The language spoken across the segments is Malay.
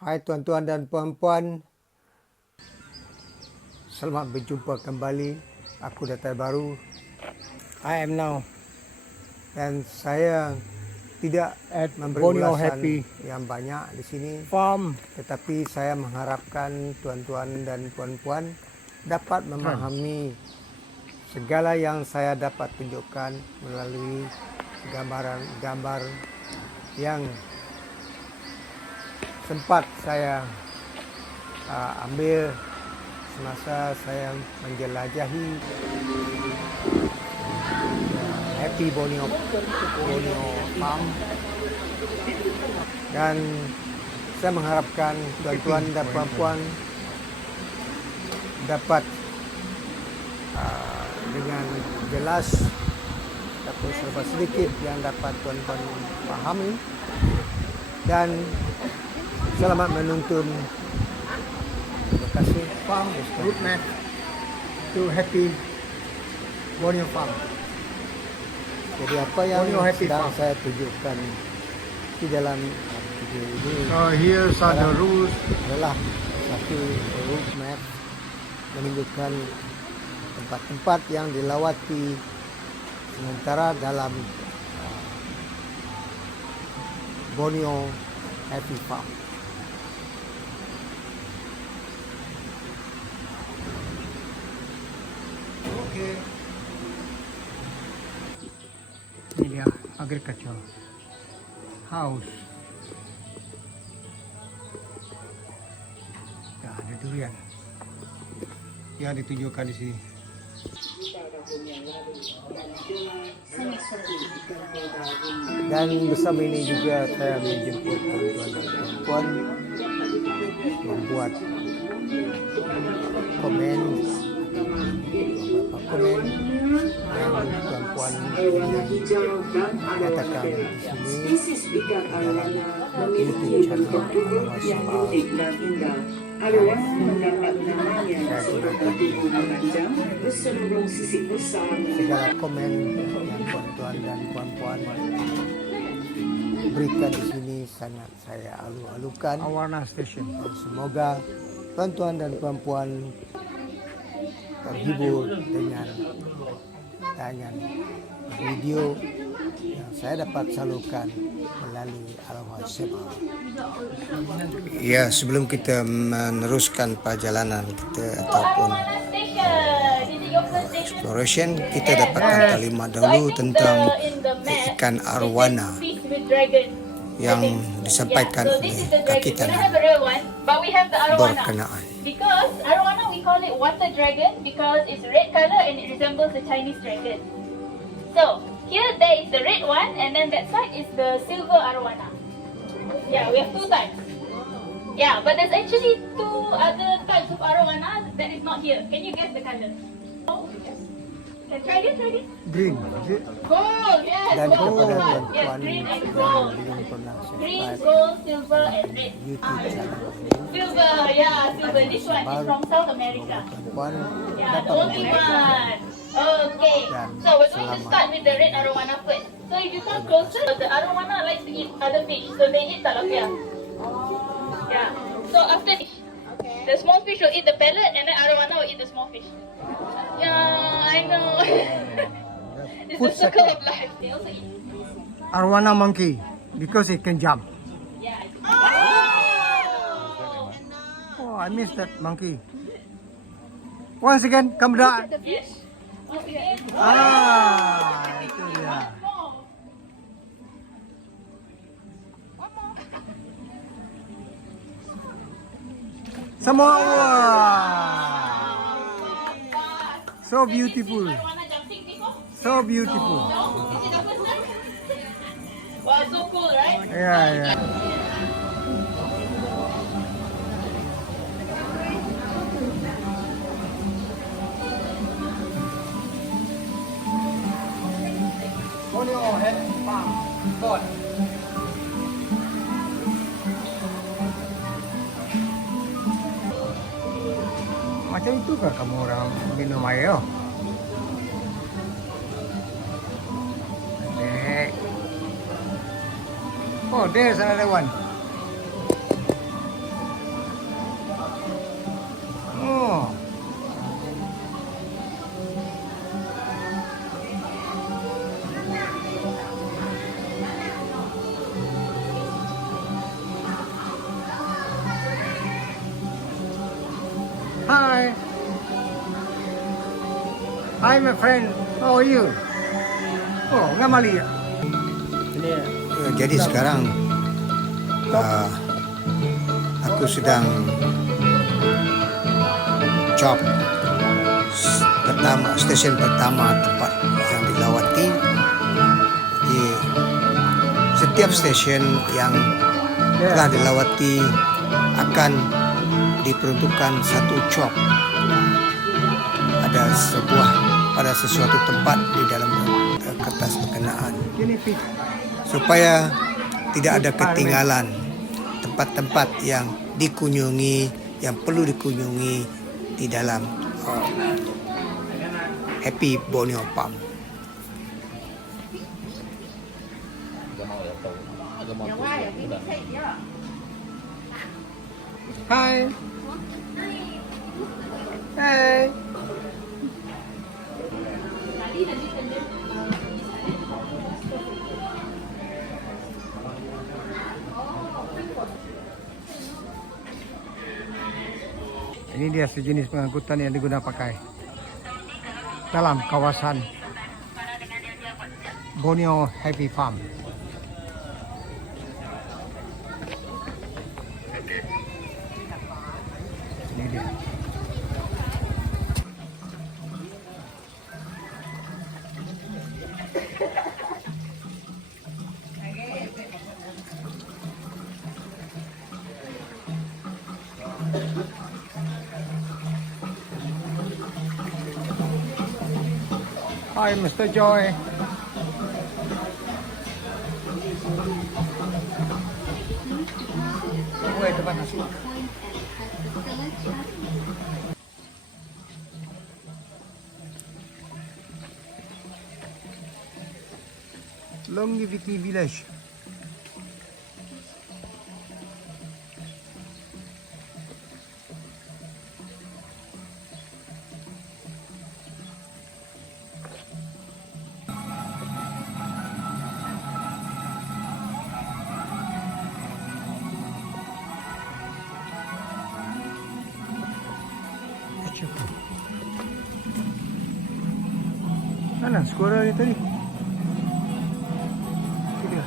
Hai tuan-tuan dan puan-puan, selamat berjumpa kembali. Aku Datai Baru. I am now. Dan saya tidak memberi Borneo ulasan Happy yang banyak di sini, Farm. tetapi saya mengharapkan tuan-tuan dan puan-puan dapat memahami segala yang saya dapat tunjukkan melalui gambar yang sempat saya ambil semasa saya menjelajahi Happy Borneo Farm, dan saya mengharapkan tuan-tuan dan puan-puan dapat dengan jelas ataupun serba sedikit yang dapat tuan-tuan pahami, dan selamat menonton. Terima kasih. Farm route map to Happy Borneo Farm. Jadi apa yang Borneo Happy sedang Farm. saya tunjukkan di dalam video ini So here's are the rules. adalah satu route map menunjukkan tempat-tempat yang dilawati sementara dalam Borneo Happy Farm. Okay. Ini dia agriculture house. Ya, ada durian yang ditunjukkan di sini. Dan bersama ini juga saya menjemput tuan-tuan dan puan-puan membuat komen, beberapa komen yang tuan-puan katakan di sini dalam YouTube channel Arwana mendapat namanya seperti bunga panjang berseluruh sisi besar. segala komen yang tuan-tuan dan puan-puan berikan di sini sangat saya alu-alukan. Awana Station. Semoga tuan-tuan dan puan-puan terhibur dengan video yang saya dapat salurkan melalui Aloha Sema. Ya, sebelum kita meneruskan perjalanan kita ataupun exploration, kita dapatkan taklimat dahulu tentang ikan arwana yang disampaikan oleh kaki tangan berkenaan. Because arowana we call it water dragon because it's red color and it resembles the Chinese dragon. So here there is the red one and then that side is the silver arowana. Yeah, we have two types. Yeah, but there's actually two other types of arowana that is not here. Can you guess the color? Oh, yes. Can try this, try this. Green. Gold, yes. Dan Gold, kepada yes, tuan-puan green and yang gold. belum pernah Green, subscribe gold, silver and red. YouTube channel ini, Silver, yeah, silver. This one is from South America. tuan-puan Yeah, dapat the only memperhatikan one. Okay, so we're going to start with the red arowana first. So if you come closer, the arowana likes to eat other fish, so they eat tilapia. Yeah. So after this, the small fish will eat the pellet, and then arowana will eat the small fish. Yeah, I know. It's the circle of life. They also eat. Arowana monkey because it can jump. Yeah. Oh, I missed that monkey. Once again, come down. The fish. Okay. Itu dia. Semua. So beautiful. Arowana jumping before? So beautiful. No? Is it the first time? Wow, so cool, right? Yeah, yeah. Borneo Happy Farm Boat. Macam itu kah kamu orang minum air? Dek. Oh, there's another one. Hi. Hi, my friend. How are you? Oh, ngamali ya. Ini Jadi sekarang aku sedang job stesen pertama tempat yang dilawati. Jadi setiap stesen yang telah dilawati akan diperuntukkan satu job pada sesuatu tempat di dalam kertas berkenaan, ini fit. supaya tidak ada ketinggalan tempat-tempat yang dikunjungi, yang perlu dikunjungi di dalam Happy Borneo Palm. Hi. Hey. Ini dia sejenis pengangkutan yang digunakan pakai dalam kawasan Borneo Happy Farm. Ini dia. Hi, Mr. Joy. Wait, depan nasi. Longevity Village. Mana skora dia tadi? Itu dia.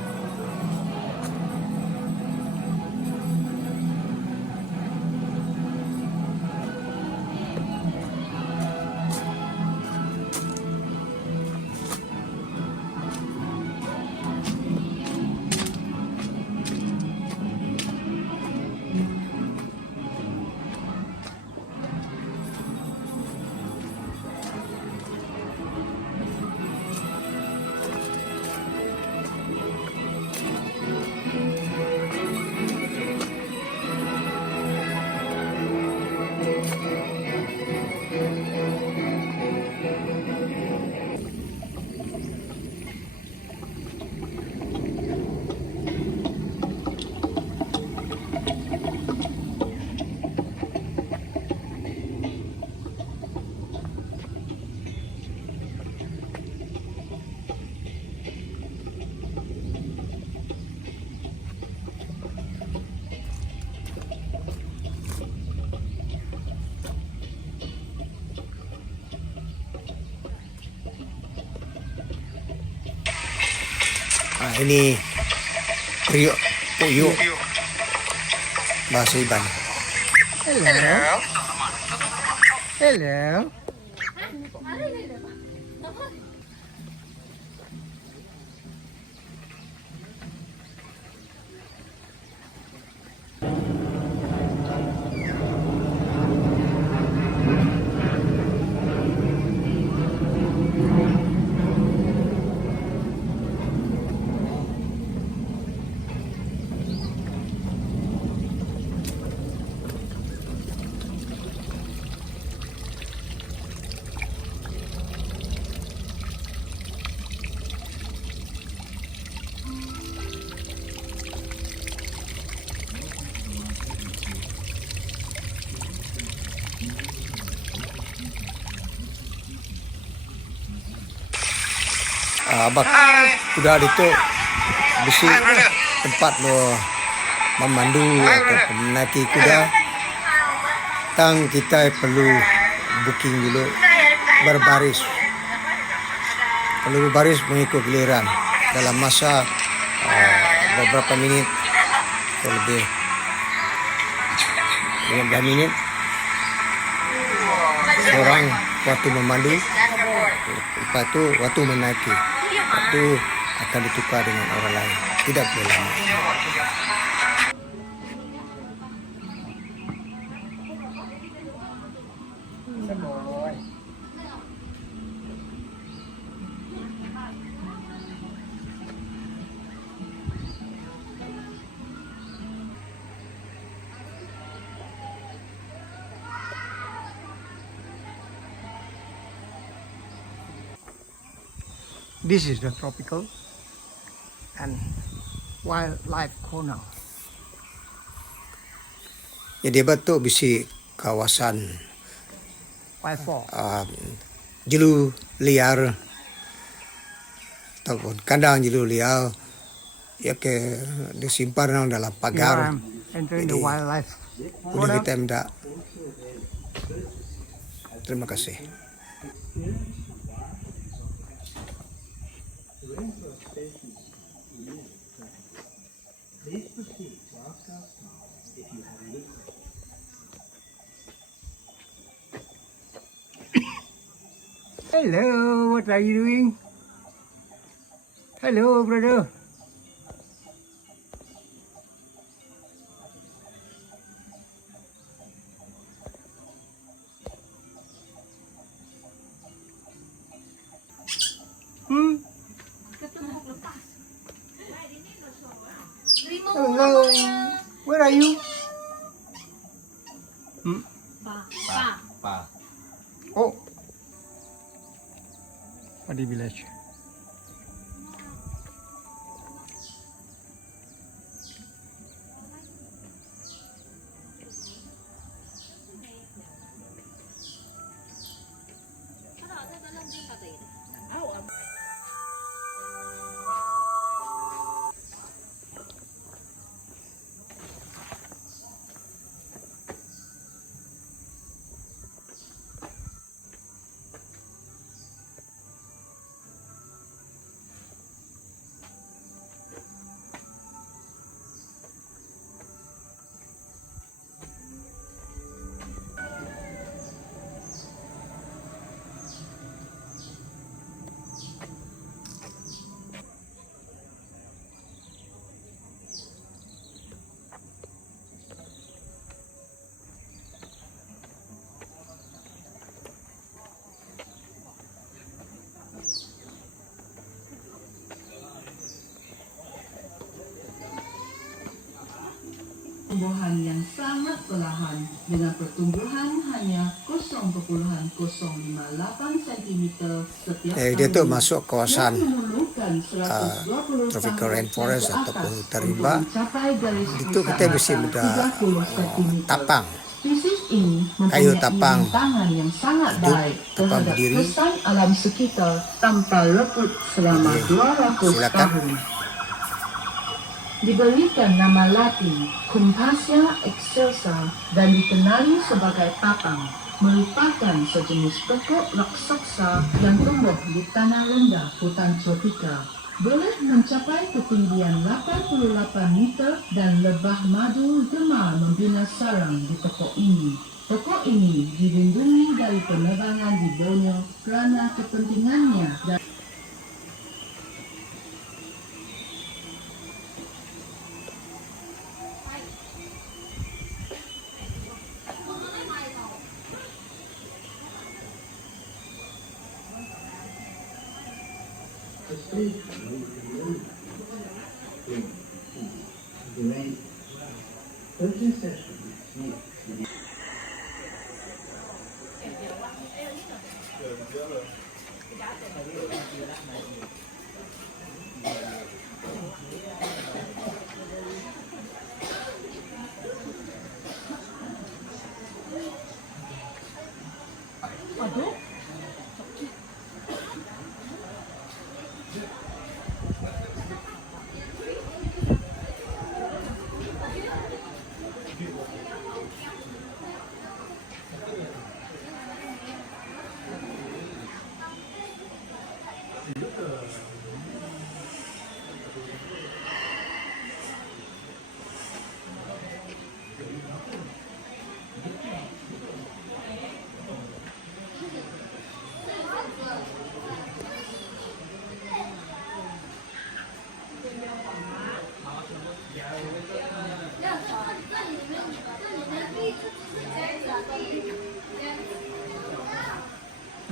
Ini kriuk puyuk bahasa Iban. Hello. Hello. Abang sudah itu besi tempat lo memandu atau menaiki kuda datang kita perlu booking dulu, berbaris. Perlu berbaris mengikut giliran dalam masa beberapa minit atau lebih 15 minit. Seorang waktu memandu, lepas itu waktu menaiki, waktu akan ditukar dengan orang lain. Tidak boleh lama. This is the tropical and wildlife corner. Jadi betul bisi kawasan Wildfall. jelu liar ataupun kandang jelu liar ya ke disimpan dalam Here pagar. I'm entering the Jadi, wildlife Boleh corner. kita minta. Terima kasih. Hello, what are you doing? Hello, brother. Hello, where are you? Oh, Padi village. Pertumbuhan yang sangat perlahan dengan pertumbuhan hanya 0,058 cm setiap Dia tu masuk kawasan tropical rainforest ataupun hutan rimba. Itu kita mesti ada tapang. Kayu tapang yang sangat hidup, baik tapang terhadap berdiri. kesan alam sekitar tanpa leput selama Jadi, 200 silakan. tahun. Diberikan nama Latin Kumpasia excelsa dan dikenali sebagai tapang, merupakan sejenis pokok raksasa yang tumbuh di tanah rendah hutan tropika. Boleh mencapai ketinggian 88 meter dan lebah madu gemar membina sarang di pokok ini. Pokok ini dilindungi dari penebangan di Borneo kerana kepentingannya dan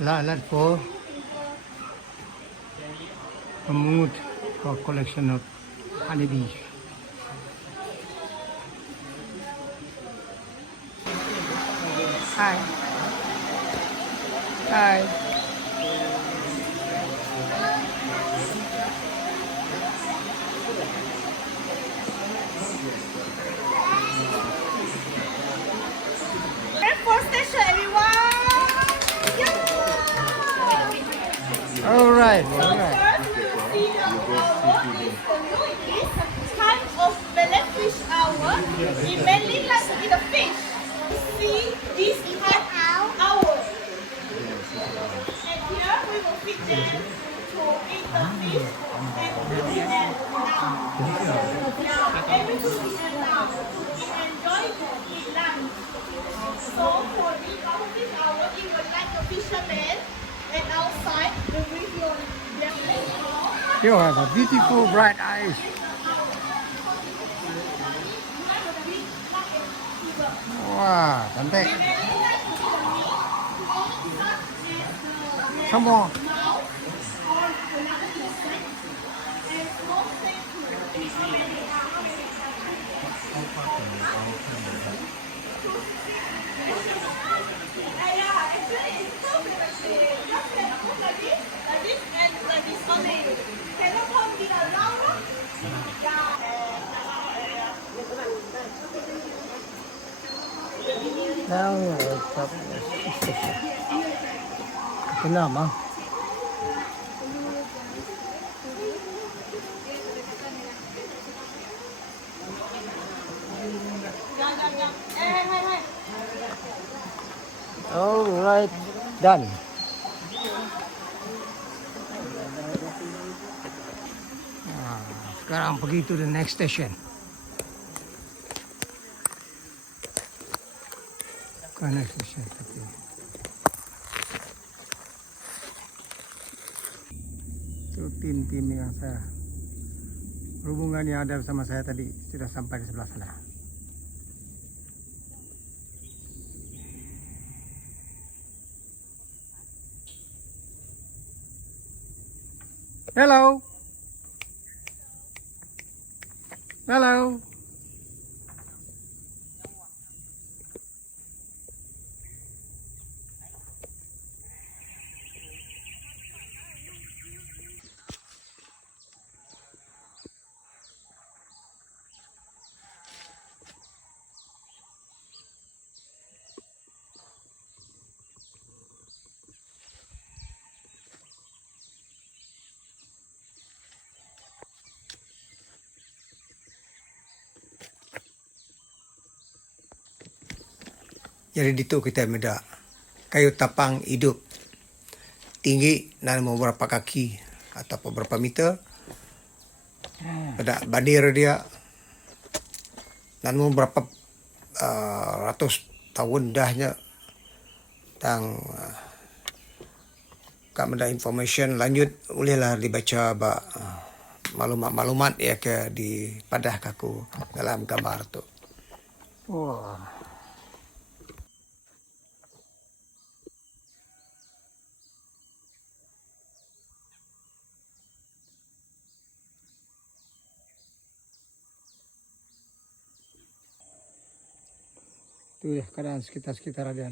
Alat-alat for pemungut for collection of honeybees. Hi. Hi. Airport station, everyone! All right. All right. Time of Bellfish hour. We mainly like to eat the fish. See, this is hour. And here we will feed them to eat the fish and put it in now. Yeah, everything is now. We enjoy to eat lunch. So for this our fish hour, it was like a fisherman and outside the river. You have a beautiful bright eyes. Wah, cantik. Some more. Now we are at the station. Kenapa? All right, done. Sekarang pergi to the next station. Bukan next station tapi. Itu tim-tim yang saya berhubungan yang ada bersama saya tadi sudah sampai di sebelah sana. Hello. Hello. Jadi itu kita beda kayu tapang hidup tinggi dan beberapa kaki atau beberapa meter. Pada badir dia dan beberapa ratus tahun dahnya. Tang kami ada information lanjut bolehlah dibaca maklumat-maklumat ya ke di padah kaku dalam gambar tu. Wah. Itu ya keadaan sekitar ada.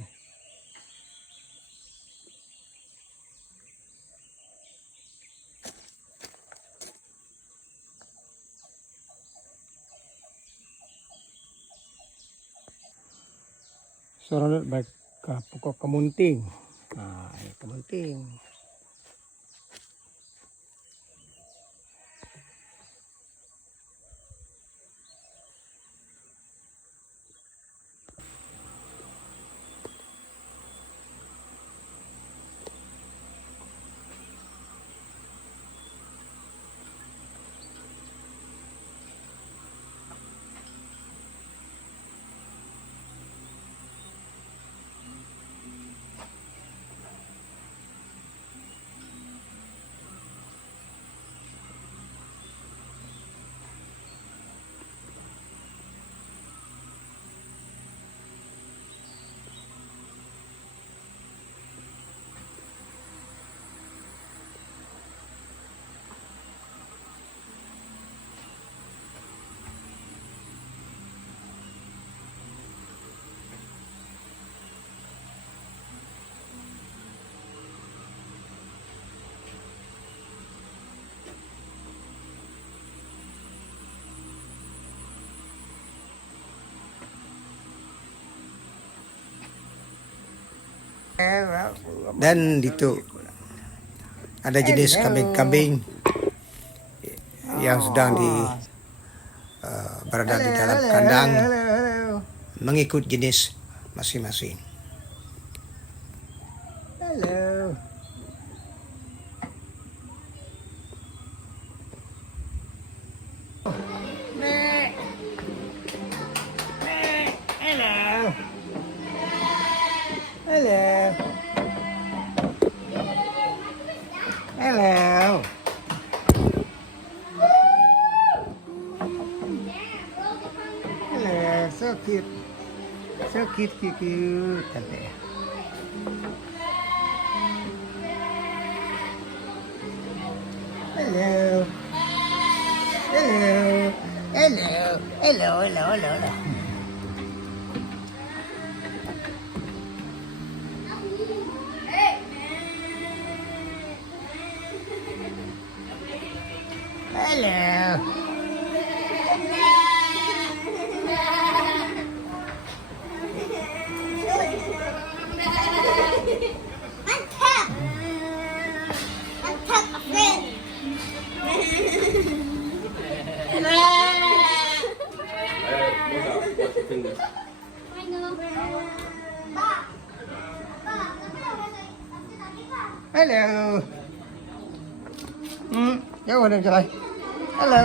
Surrounded by pokok kemunting. Nah, ini kemunting. Dan itu ada jenis kambing-kambing yang sedang berada di dalam kandang mengikut jenis masing-masing. Hello. Hello. Hello. Hello. Hello. So cute. So cute, cute, cute. Cantik. Hello. Hello. Hello. Hello. Hello. Hello. Hello. Hello. Hello. Jauh ada jalan. Hello.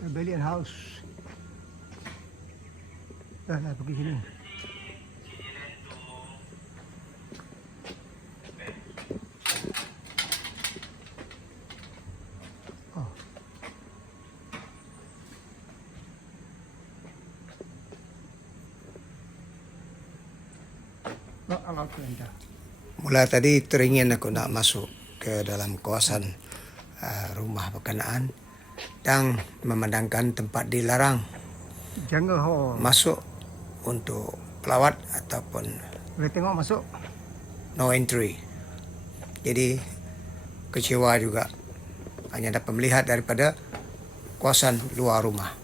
Rebellion House. Dah lah pergi sini. Oh. Not allowed to enter. Mula tadi teringin aku nak masuk ke dalam kawasan rumah berkenaan dan memandangkan tempat dilarang Jungle Hall. masuk untuk pelawat ataupun Boleh tengok masuk. no entry. Jadi kecewa juga, hanya dapat melihat daripada kawasan luar rumah.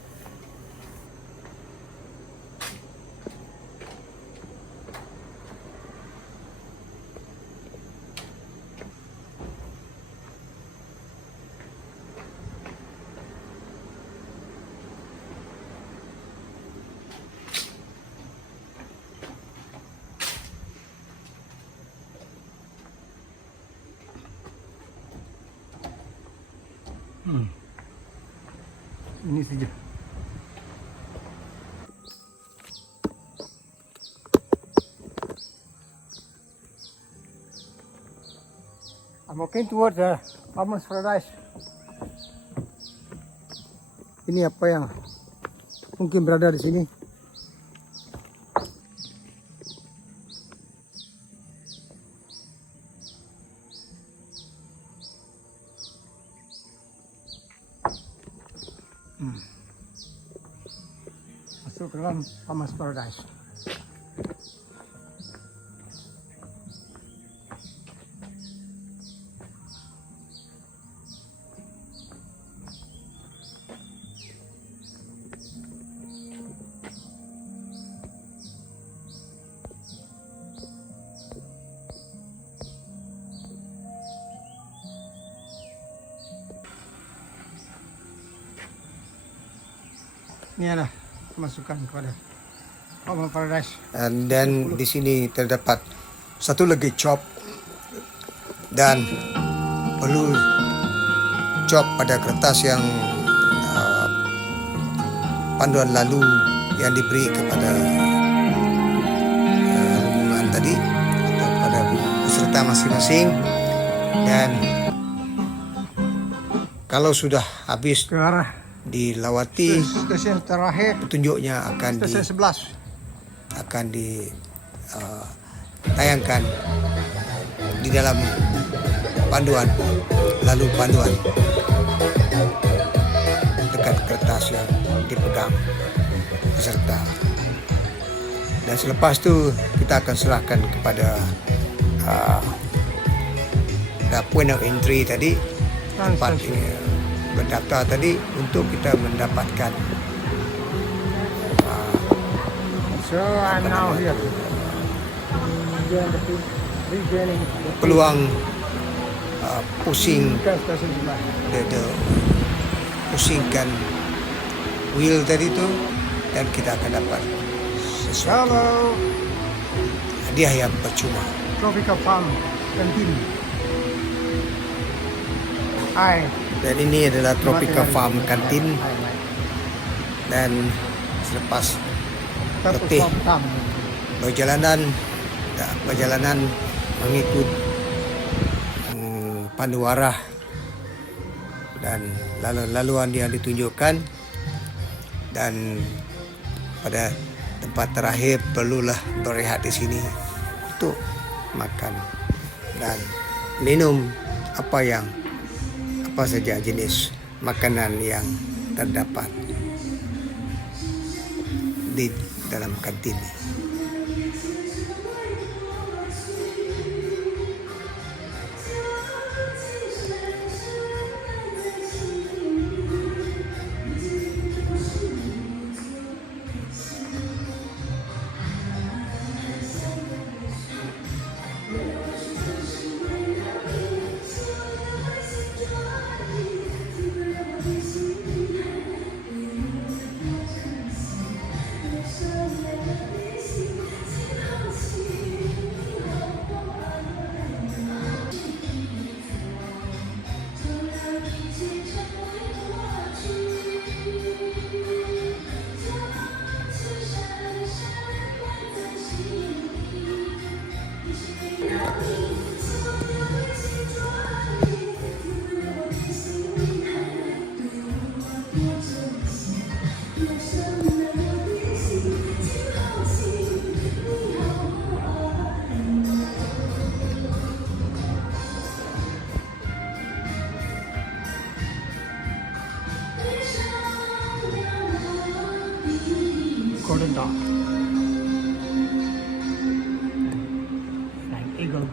Ini saja. I'm walking towards the Farmer's Paradise. Ini apa yang mungkin berada di sini. Masuk ke dalam Farmers Paradise. Ini adalah masukan kepada Farmers Paradise. Dan di sini terdapat satu lagi chop, dan perlu chop pada kertas yang panduan lalu yang diberi kepada rombongan tadi atau pada peserta masing-masing. Dan kalau sudah habis Ke arah dilawati, stesen terakhir, petunjuknya akan stesen 11. tayangkan di dalam panduan, lalu panduan dekat kertas yang dipegang peserta. Dan selepas itu kita akan serahkan kepada the point of entry tadi, tempat berdaftar tadi, untuk kita mendapatkan So I'm now here. Regaining peluang pusing ke stesen 11. pusingkan wheel tadi tu, dan kita akan dapat sesuatu Hello, hadiah yang percuma. Tropical Farm Canteen. Hai. Dan ini adalah Tropical Farm Canteen. Hai. Dan selepas Tropical letih Farm. perjalanan mengikut pandu arah dan laluan yang ditunjukkan, dan pada tempat terakhir perlulah berehat di sini untuk makan dan minum apa saja jenis makanan yang terdapat di dalam kantin. Golden Dog. Flying Eagle.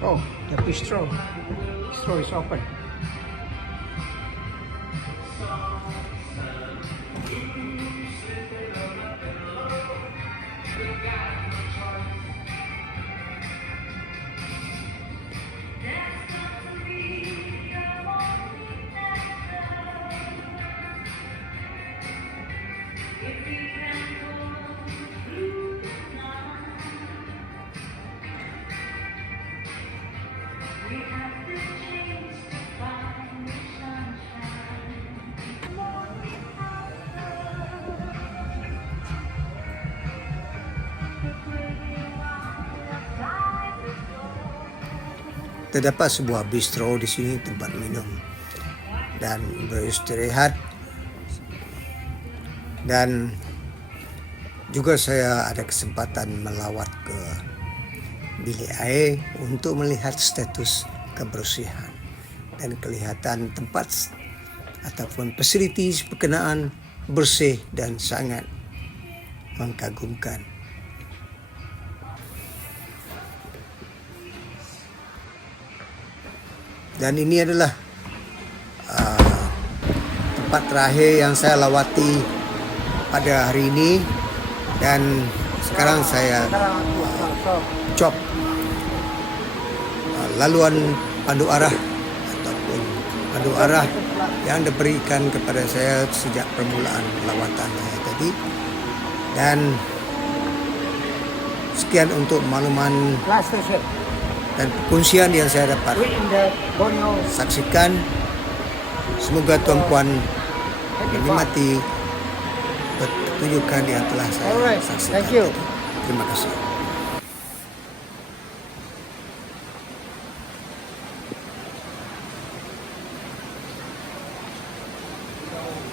Oh, the bistro. Bistro is open. Terdapat sebuah bistro di sini, tempat minum dan beristirahat, dan juga saya ada kesempatan melawat ke bilik air untuk melihat status kebersihan dan kelihatan tempat ataupun facilities berkenaan bersih dan sangat mengagumkan. Dan ini adalah tempat terakhir yang saya lawati pada hari ini, dan sekarang saya cop laluan pandu arah ataupun pandu arah yang diberikan kepada saya sejak permulaan lawatan saya tadi. Dan sekian untuk makluman dan perkongsian yang saya dapat saksikan. Semoga tuan-puan menikmati pertunjukan yang telah saya saksikan. Thank you. Terima kasih.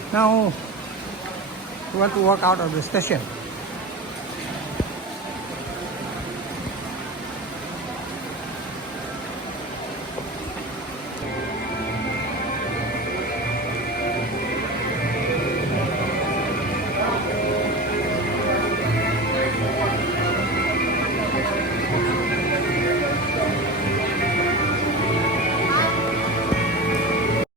Now, we want to walk out of the station.